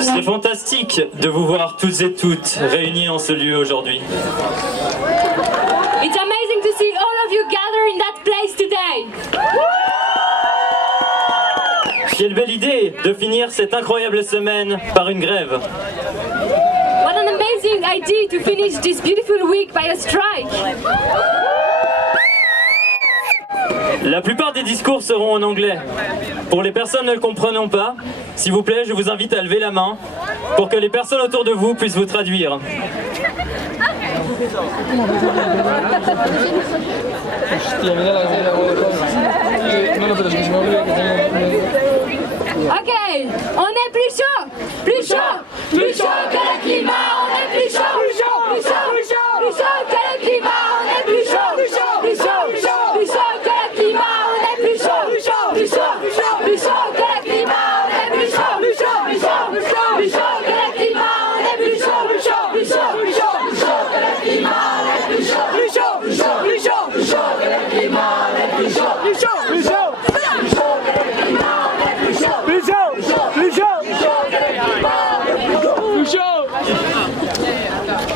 C'est fantastique de vous voir toutes et toutes réunies en ce lieu aujourd'hui. It's amazing to see all of you gather in that place today. Quelle belle idée de finir cette incroyable semaine par une grève. What an amazing idea to finish this beautiful week by a strike. La plupart des discours seront en anglais. Pour les personnes ne le comprenant pas, s'il vous plaît, je vous invite à lever la main pour que les personnes autour de vous puissent vous traduire. Ok, on est plus chaud que le climat, on est plus chaud que le climat, on est plus chaud que le climat, on est plus chaud que le climat, on est plus chaud que le climat, on est plus chaud que le climat, on est plus chaud que le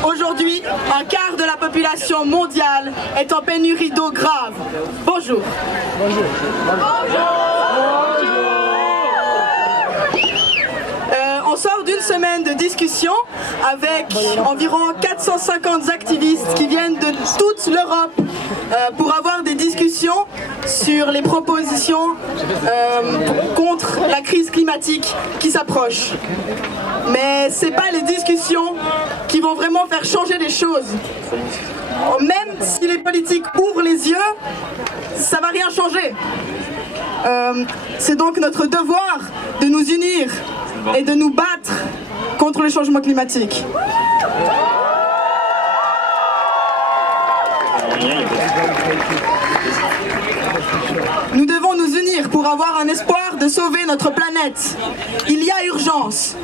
Aujourd'hui, un quart de la population mondiale est en pénurie d'eau grave. Bonjour. On sort d'une semaine de discussion avec environ 450 activistes qui viennent de toute l'Europe pour avoir des discussions sur les propositions contre la crise climatique qui s'approche. Mais ce n'est pas les discussions qui vont vraiment faire changer les choses. Même si les politiques ouvrent les yeux, ça ne va rien changer. C'est donc notre devoir de nous unir et de nous battre contre le changement climatique. Nous devons nous unir pour avoir un espoir de sauver notre planète. Il y a urgence.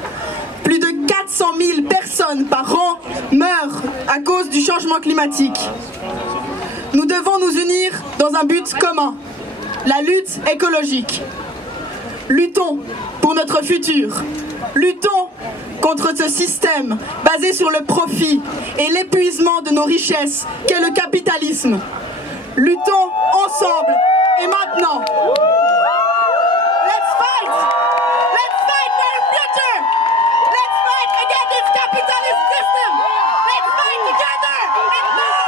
Plus de 400 000 personnes par an meurent à cause du changement climatique. Nous devons nous unir dans un but commun, la lutte écologique. Luttons pour notre futur. Luttons contre ce système basé sur le profit et l'épuisement de nos richesses qu'est le capitalisme. Luttons ensemble et maintenant. Let's fight! Let's fight for a future! Let's fight against this capitalist system! Let's fight together and now!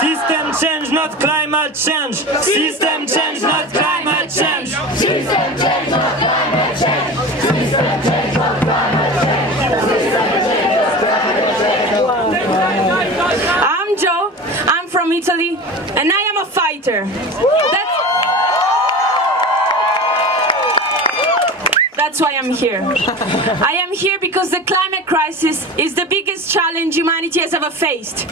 System change, not climate change. System change, not climate change. System change, not climate change. System change, not climate change. I'm Joe, I'm from Italy, and I am a fighter. That's why I'm here. I am here because the climate crisis is the biggest challenge humanity has ever faced.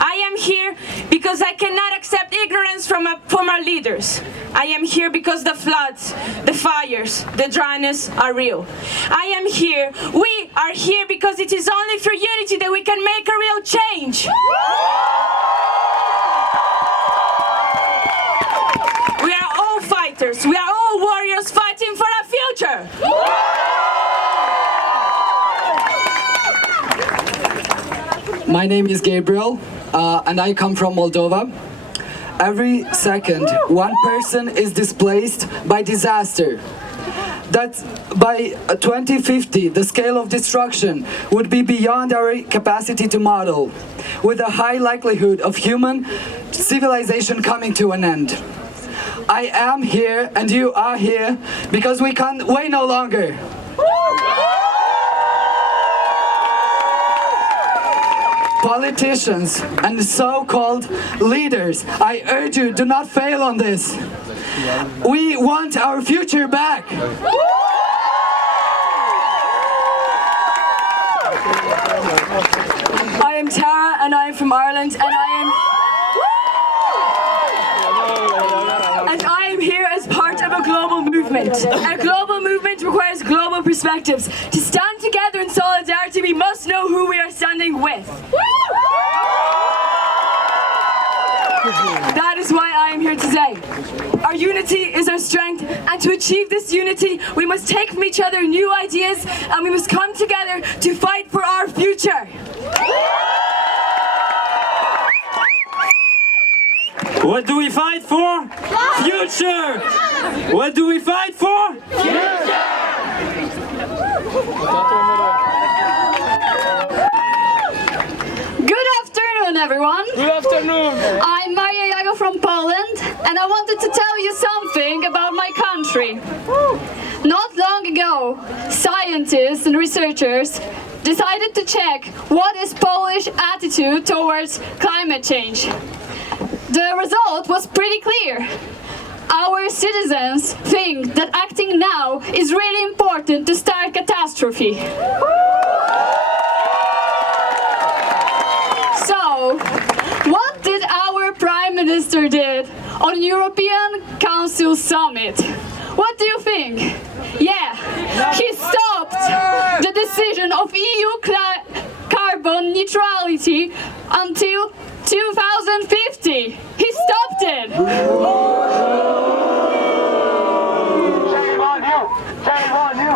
I am here because I cannot accept ignorance from our leaders. I am here because the floods, the fires, the dryness are real. I am here, we are here because it is only through unity that we can make a real change. We are all fighters, we are all warriors fighting for a future. My name is Gabriel, and I come from Moldova. Every second, one person is displaced by disaster. That by 2050, the scale of destruction would be beyond our capacity to model, with a high likelihood of human civilization coming to an end. I am here, and you are here, because we can't wait no longer. Politicians and so-called leaders, I urge you, do not fail on this. We want our future back. I am Tara and I am from Ireland and I am here as part of a global movement movement requires global perspectives. To stand together in solidarity, we must know who we are standing with. That is why I am here today. Our unity is our strength, and to achieve this unity, we must take from each other new ideas, and we must come together to fight for our future. What do we fight for? Future! What do we fight for? Good afternoon, everyone. Good afternoon! I'm Maria Jago from Poland, and I wanted to tell you something about my country. Not long ago, scientists and researchers decided to check what is Polish attitude towards climate change. The result was pretty clear. Our citizens think that acting now is really important to start catastrophe. So, what did our Prime Minister did on European Council Summit? What do you think? Yeah, he stopped the decision of EU carbon neutrality until 2050. He stopped it. Shame on you! Shame on you!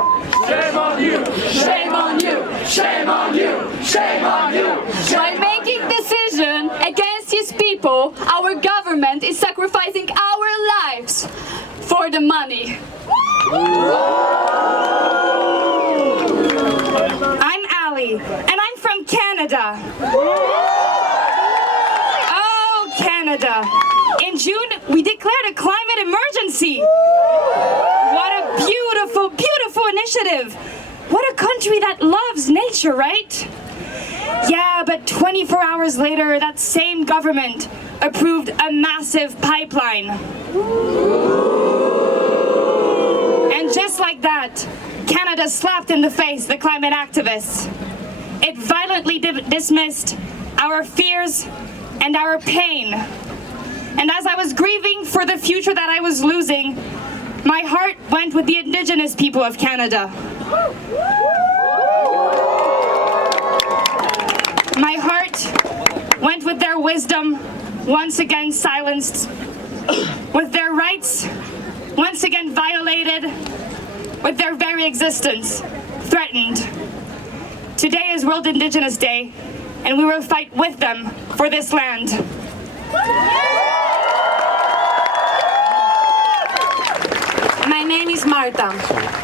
Shame on you! Shame on you! Shame on you! Shame on you! By making decision against his people, our government is sacrificing our lives for the money. I'm Ali, and I'm from Canada. Oh, Canada. In June, we declared a climate emergency. What a beautiful, beautiful initiative. What a country that loves nature, right? Yeah, but 24 hours later, that same government approved a massive pipeline. And just like that, Canada slapped in the face the climate activists. It violently dismissed our fears and our pain. And as I was grieving for the future that I was losing, my heart went with the Indigenous people of Canada. My heart went with their wisdom, once again silenced, with their rights once again violated, with their very existence threatened. Today is World Indigenous Day, and we will fight with them for this land. My name is Marta.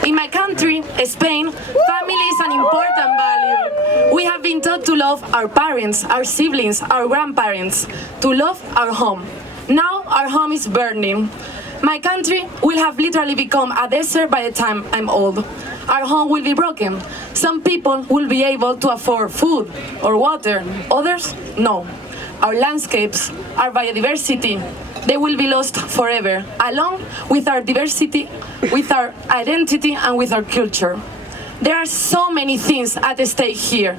In my country, Spain, family is an important value. We have been taught to love our parents, our siblings, our grandparents, to love our home. Now our home is burning. My country will have literally become a desert by the time I'm old. Our home will be broken. Some people will be able to afford food or water, others, no. Our landscapes, our biodiversity, they will be lost forever, along with our diversity, with our identity, and with our culture. There are so many things at stake here.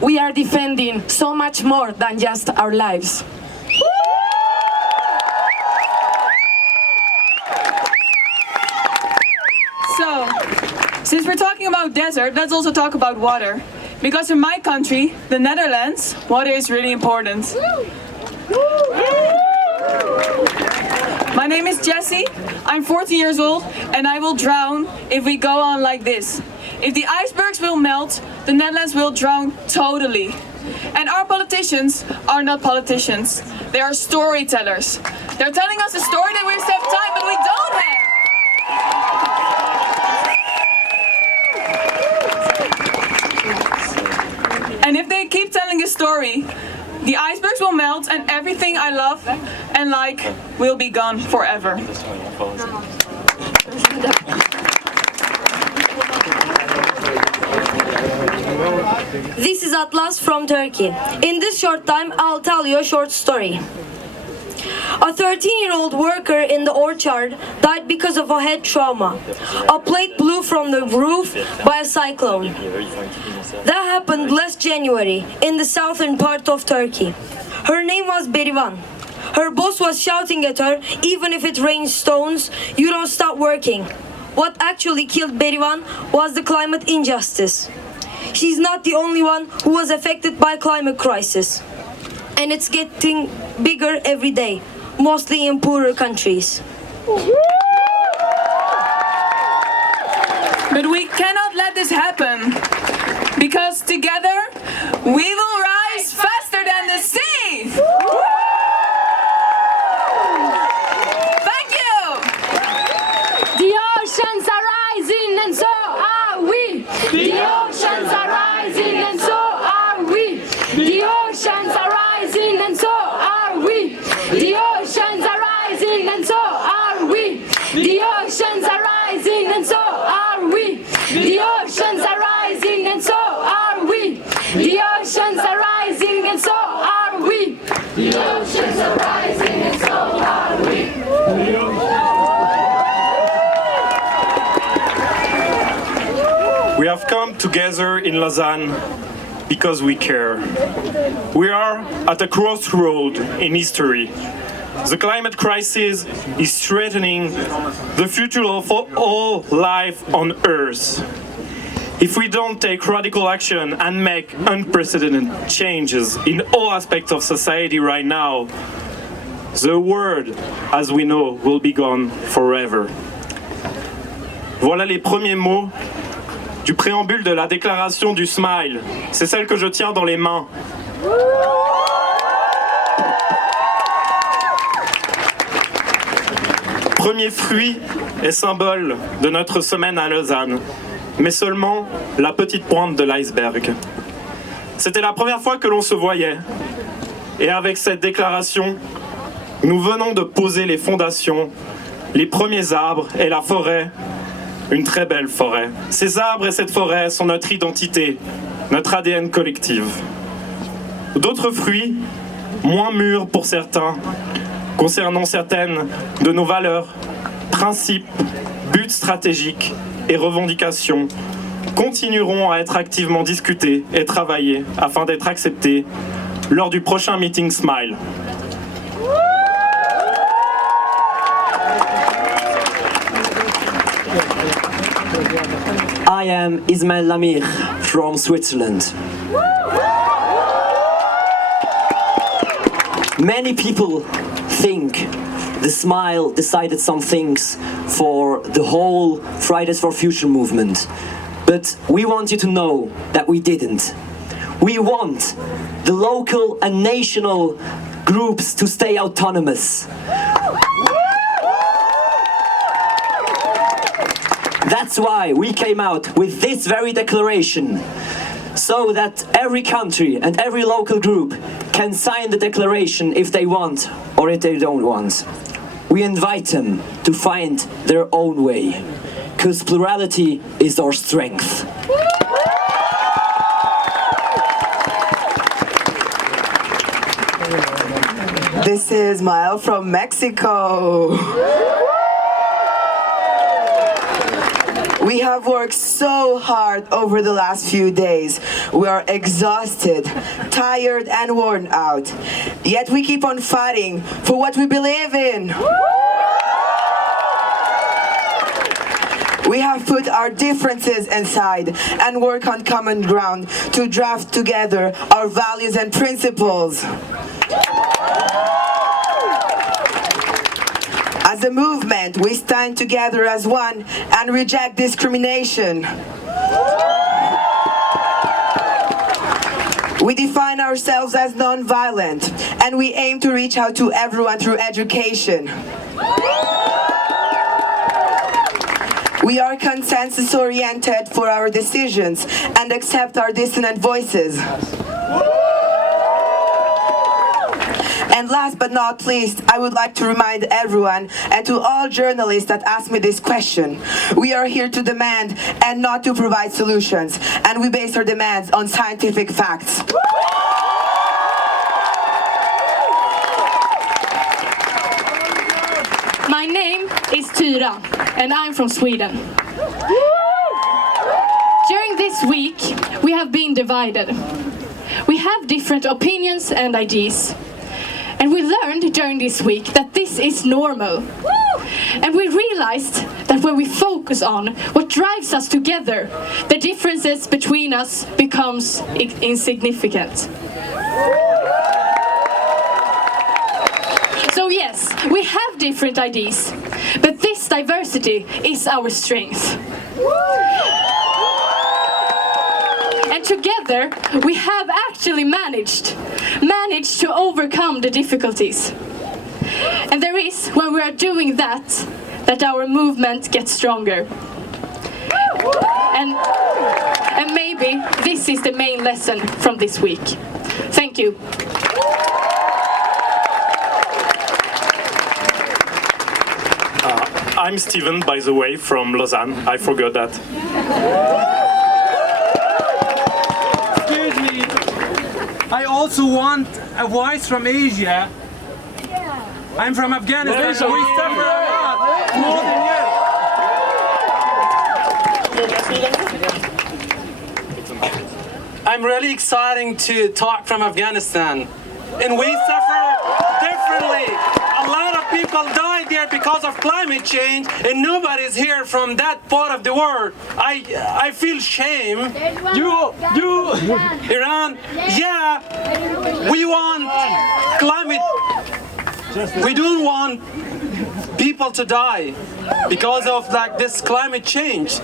We are defending so much more than just our lives. So, since we're talking about desert, let's also talk about water. Because in my country, the Netherlands, water is really important. My name is Jessie, I'm 14 years old, and I will drown if we go on like this. If the icebergs will melt, the Netherlands will drown totally. And our politicians are not politicians, they are storytellers. They're telling us a story that we have time, but we don't have. And if they keep telling a story, the icebergs will melt and everything I love and like will be gone forever. This is Atlas from Turkey. In this short time, I'll tell you a short story. A 13-year-old worker in the orchard died because of a head trauma. A plate blew from the roof by a cyclone. That happened last January in the southern part of Turkey. Her name was Berivan. Her boss was shouting at her, even if it rains stones, you don't stop working. what actually killed Berivan was the climate injustice. She's not the only one who was affected by climate crisis. And it's getting bigger every day, mostly in poorer countries. But we cannot let this happen, because together we will rise faster than the sea! Thank you! The oceans are rising and so are we! The oceans are rising and so are we! The oceans are rising and so are we! The oceans are rising and so are we! The oceans are rising and so are we! The oceans are rising and so are we! The oceans are rising and so are we! The oceans are rising and so are we! We have come together in Lausanne because we care. We are at a crossroad in history. The climate crisis is threatening the future of all life on Earth. If we don't take radical action and make unprecedented changes in all aspects of society right now, the world, as we know, will be gone forever. Voilà les premiers mots du préambule de la déclaration du Smile. C'est celle que je tiens dans les mains. Premier fruit et symbole de notre semaine à Lausanne, mais seulement la petite pointe de l'iceberg. C'était la première fois que l'on se voyait, et avec cette déclaration, nous venons de poser les fondations, les premiers arbres et la forêt, une très belle forêt. Ces arbres et cette forêt sont notre identité, notre ADN collectif. D'autres fruits, moins mûrs pour certains, concernant certaines de nos valeurs, principes, buts stratégiques et revendications, continueront à être activement discutés et travaillés afin d'être acceptés lors du prochain meeting Smile. I am Ismail Lamir from Switzerland. Many people think the Smile decided some things for the whole Fridays for Future movement. But we want you to know that we didn't. We want the local and national groups to stay autonomous. That's why we came out with this very declaration, so that every country and every local group can sign the declaration if they want or if they don't want. We invite them to find their own way, because plurality is our strength. This is Mael from Mexico. We have worked so hard over the last few days. We are exhausted, tired, and worn out. Yet we keep on fighting for what we believe in. We have put our differences aside and work on common ground to draft together our values and principles. As a movement, we stand together as one and reject discrimination. We define ourselves as non-violent, and we aim to reach out to everyone through education. We are consensus-oriented for our decisions and accept our dissonant voices. And last but not least, I would like to remind everyone and to all journalists that ask me this question. We are here to demand and not to provide solutions, and we base our demands on scientific facts. My name is Tyra, and I'm from Sweden. During this week, we have been divided. We have different opinions and ideas. And we learned during this week that this is normal. And we realized that when we focus on what drives us together, the differences between us becomes insignificant. So yes, we have different ideas, but this diversity is our strength. And together, we have actually managed to overcome the difficulties. And there is, when we are doing that our movement gets stronger. And maybe this is the main lesson from this week. Thank you. I'm Steven, by the way, from Lausanne. I forgot that. Excuse me. I also want a voice from Asia. I'm from Afghanistan, so we suffer a lot, more than you. I'm really excited to talk from Afghanistan. And we suffer differently. A lot of people died there because of climate change, and nobody's here from that part of the world. I feel shame. Iran, yeah, we want climate. We don't want people to die because of this climate change.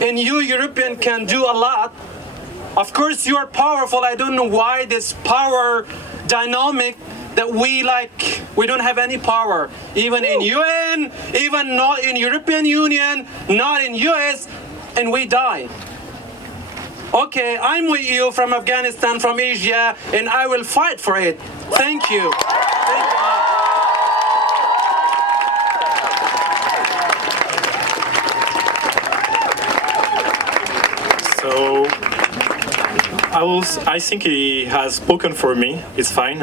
And you European can do a lot. Of course you are powerful. I don't know why this power dynamic that we don't have any power. Even in UN, even not in European Union, not in US, and we die. Okay, I'm with you from Afghanistan, from Asia, and I will fight for it. Thank you. So I think he has spoken for me. It's fine.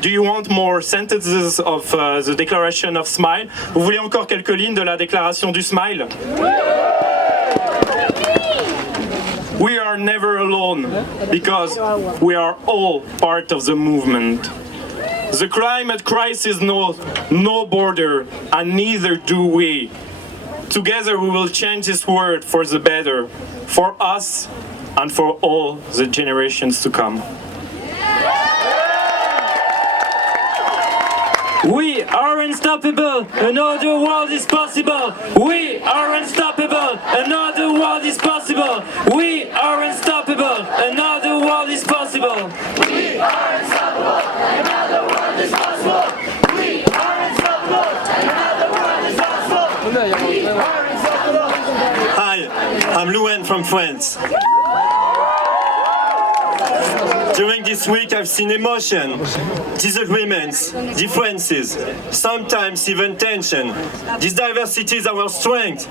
Do you want more sentences of the Declaration of Smile? Vous voulez encore quelques lignes de la déclaration du Smile? We are never alone because we are all part of the movement. The climate crisis knows no border, and neither do we. Together we will change this world for the better, for us and for all the generations to come. We are unstoppable, another world is possible. We are unstoppable, another world is possible. We are unstoppable, another world is possible. We are unstoppable, another world is possible. We are unstoppable, another world is possible. We are unstoppable. Hi, I'm Louane from France. During this week I've seen emotion, disagreements, differences, sometimes even tension. This diversity is our strength.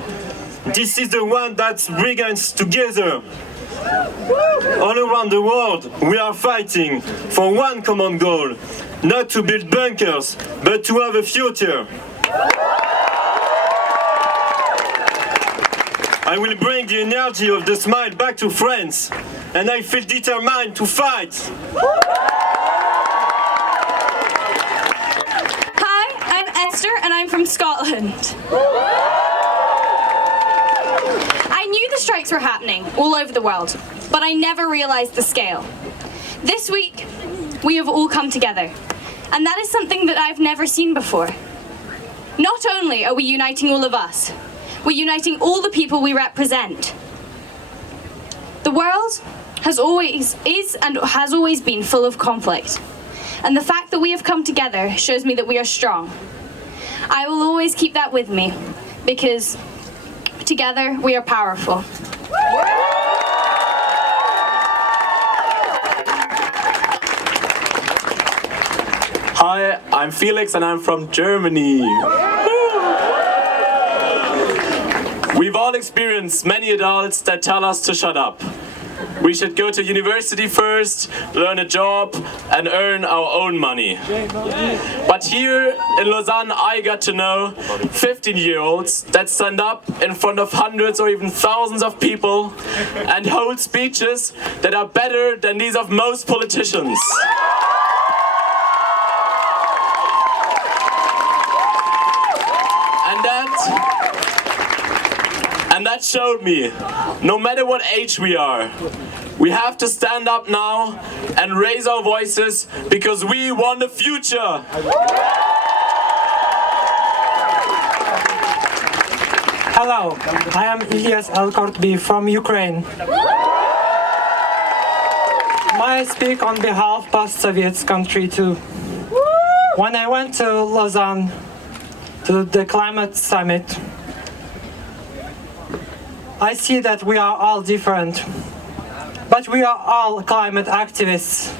This is the one that brings us together. All around the world we are fighting for one common goal, not to build bunkers, but to have a future. I will bring the energy of the smile back to France, and I feel determined to fight. Hi, I'm Esther and I'm from Scotland. I knew the strikes were happening all over the world, but I never realized the scale. This week, we have all come together, and that is something that I've never seen before. Not only are we uniting all of us, we're uniting all the people we represent. The world has always been full of conflict, and the fact that we have come together shows me that we are strong. I will always keep that with me, because together we are powerful. Hi, I'm Felix and I'm from Germany. We've all experienced many adults that tell us to shut up. We should go to university first, learn a job, and earn our own money. But here in Lausanne, I got to know 15-year-olds that stand up in front of hundreds or even thousands of people and hold speeches that are better than these of most politicians. that showed me, no matter what age we are, we have to stand up now and raise our voices because we want the future. Hello, I am Ilyas Alkortby from Ukraine. I speak on behalf of post-Soviet country too. When I went to Lausanne to the climate summit, I see that we are all different, but we are all climate activists.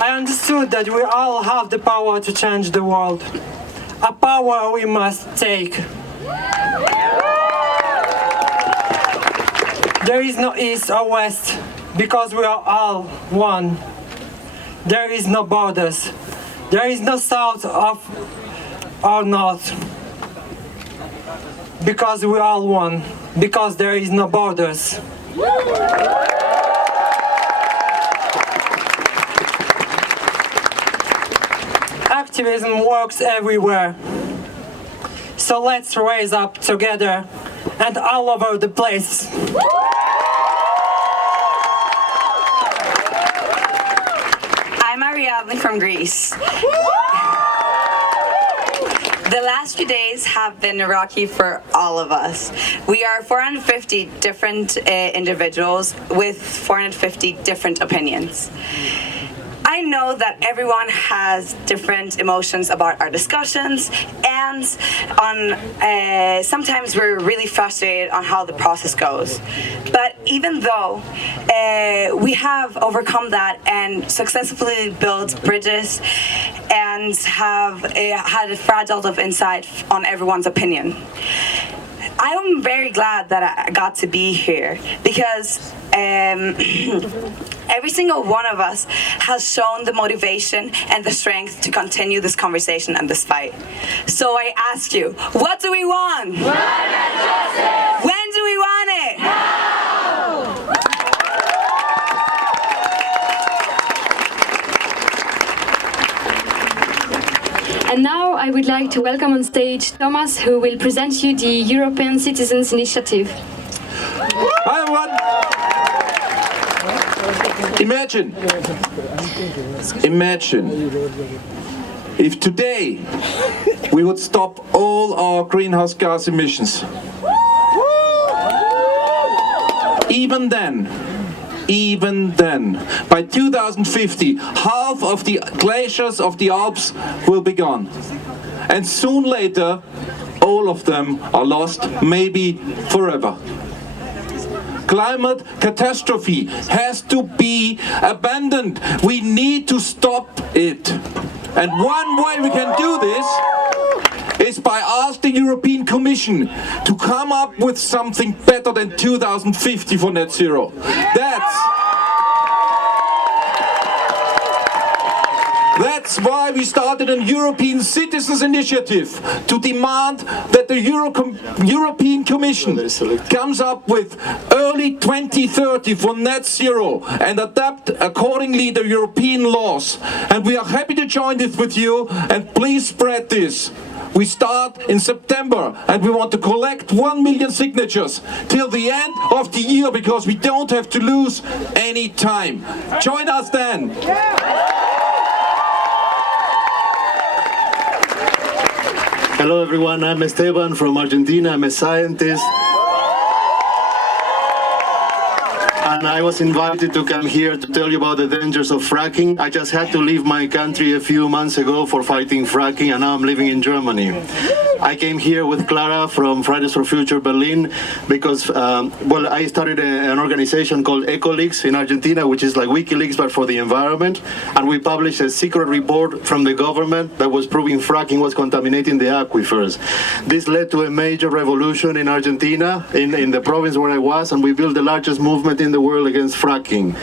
I understood that we all have the power to change the world, a power we must take. There is no east or west, because we are all one. There is no borders. There is no south or north, because we are all one, because there is no borders. Activism works everywhere. So let's raise up together and all over the place. I'm Ariadne from Greece. The last few days have been rocky for all of us. We are 450 different individuals with 450 different opinions. I know that everyone has different emotions about our discussions, and sometimes we're really frustrated on how the process goes. But even though we have overcome that and successfully built bridges and have had a fragile of insight on everyone's opinion, I'm very glad that I got to be here because every single one of us has shown the motivation and the strength to continue this conversation and this fight. So I ask you, what do we want? When do we want it? Now! And now I would like to welcome on stage Thomas, who will present you the European Citizens Initiative. Hi everyone! Imagine if today we would stop all our greenhouse gas emissions. Even then, by 2050, half of the glaciers of the Alps will be gone. And soon later, all of them are lost, maybe forever. Climate catastrophe has to be abandoned. We need to stop it. And one way we can do this is by asking the European Commission to come up with something better than 2050 for net zero. That's why we started a European Citizens Initiative to demand that the European Commission comes up with early 2030 for net zero and adapt accordingly the European laws. And we are happy to join this with you, and please spread this. We start in September and we want to collect 1 million signatures till the end of the year because we don't have to lose any time. Join us then! Hello everyone, I'm Esteban from Argentina. I'm a scientist. And I was invited to come here to tell you about the dangers of fracking. I just had to leave my country a few months ago for fighting fracking, and now I'm living in Germany. I came here with Clara from Fridays for Future Berlin because, I started an organization called EcoLeaks in Argentina, which is like WikiLeaks but for the environment. And we published a secret report from the government that was proving fracking was contaminating the aquifers. This led to a major revolution in Argentina, in the province where I was, and we built the largest movement in the world against fracking.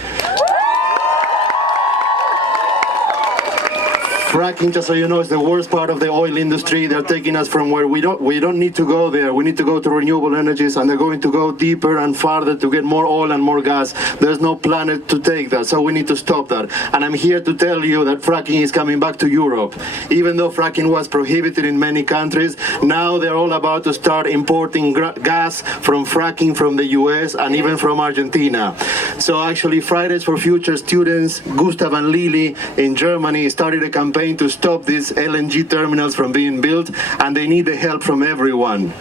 Fracking, just so you know, is the worst part of the oil industry. They're taking us from where we don't need to go there. We need to go to renewable energies, and they're going to go deeper and farther to get more oil and more gas. There's no planet to take that, so we need to stop that. And I'm here to tell you that fracking is coming back to Europe. Even though fracking was prohibited in many countries, now they're all about to start importing gas from fracking from the US and even from Argentina. So actually, Fridays for Future students, Gustav and Lili in Germany, started a campaign to stop these LNG terminals from being built, and they need the help from everyone.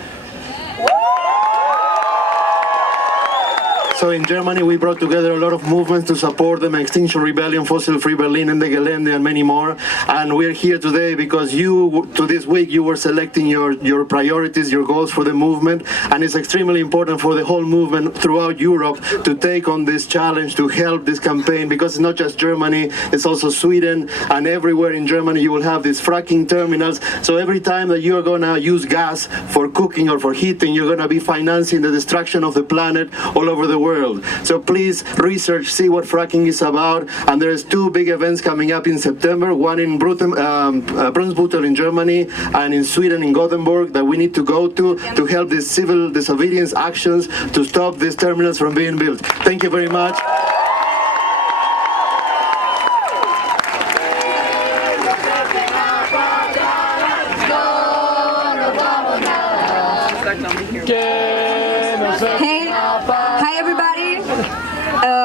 So in Germany, we brought together a lot of movements to support them: Extinction Rebellion, Fossil Free Berlin, and the Gelände, and many more. And we're here today because this week, you were selecting your priorities, your goals for the movement. And it's extremely important for the whole movement throughout Europe to take on this challenge, to help this campaign, because it's not just Germany, it's also Sweden. And everywhere in Germany, you will have these fracking terminals. So every time that you're gonna use gas for cooking or for heating, you're gonna be financing the destruction of the planet all over the world. So please research, see what fracking is about. And there's two big events coming up in September, one in Brunsbüttel in Germany and in Sweden in Gothenburg, that we need to go to help these civil disobedience actions to stop these terminals from being built. Thank you very much. Hey, hi everybody.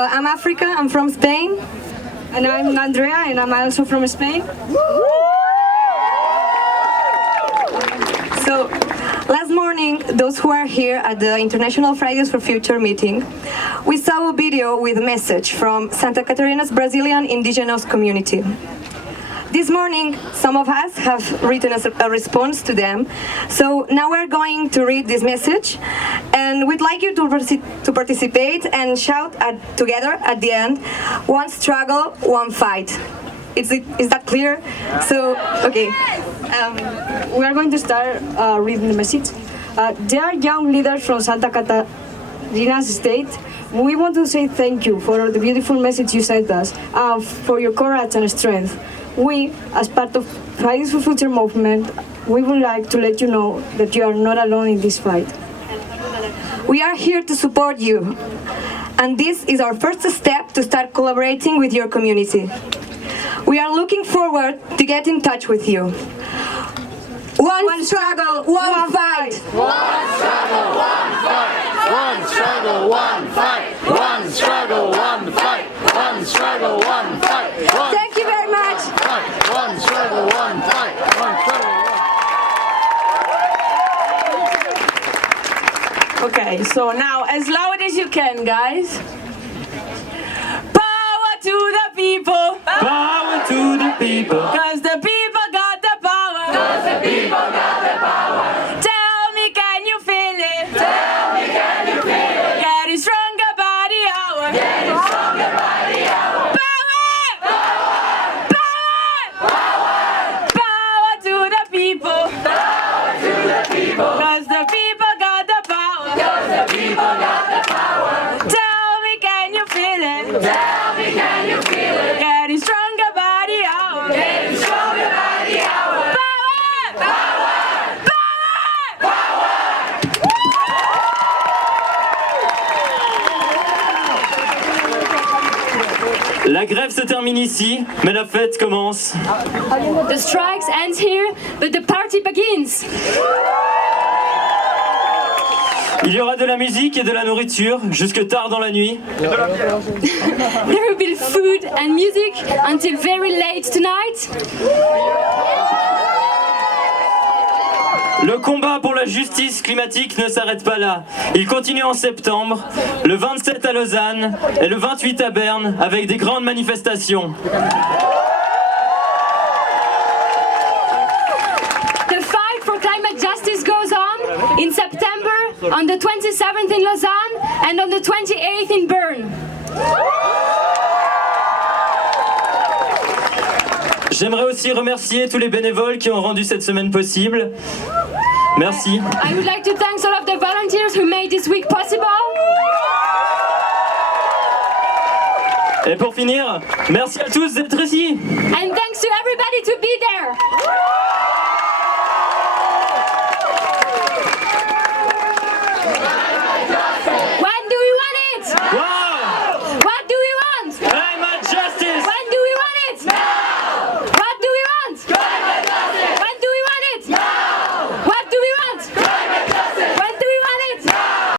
I'm Africa, I'm from Spain. And I'm Andrea, and I'm also from Spain. So, last morning, those who are here at the International Fridays for Future meeting, we saw a video with a message from Santa Catarina's Brazilian indigenous community. This morning, some of us have written a response to them. So now we're going to read this message, and we'd like you to participate and shout together at the end, "One struggle, one fight." Is that clear? So, okay. We are going to start reading the message. Dear young leaders from Santa Catarina's state, we want to say thank you for the beautiful message you sent us, for your courage and strength. We, as part of Fridays for Future movement, we would like to let you know that you are not alone in this fight. We are here to support you, and this is our first step to start collaborating with your community. We are looking forward to get in touch with you. One struggle, one fight! One struggle, one fight! One struggle, one fight! One struggle, one fight! One struggle, one fight! Thank you very much! One struggle, one fight! One struggle, Okay, so now as loud as you can, guys. Power to the people! Power to the people! Cause the people got the power! Cause the people got the power! Tell me, can you feel it? Tell me, can you feel it? Getting stronger by the hour! Getting stronger by the hour! Power to the people! Power to the people! Cause the people got the power! Cause the people got the power! Tell me, can you feel it? Tell me, can you feel it? Getting stronger by the hour! Getting stronger by the hour! La grève se termine ici, mais la fête commence. The strikes end here, but the party begins. Il y aura de la musique et de la nourriture jusque tard dans la nuit. There will be food and music until very late tonight. Le combat pour la justice climatique ne s'arrête pas là. Il continue en septembre, le 27 à Lausanne et le 28 à Berne avec des grandes manifestations. The fight for climate justice goes on in September, on the 27th in Lausanne and on the 28th in Bern. J'aimerais aussi remercier tous les bénévoles qui ont rendu cette semaine possible. Merci. I would like to thank all of the volunteers who made this week possible. Et pour finir, merci à tous d'être ici.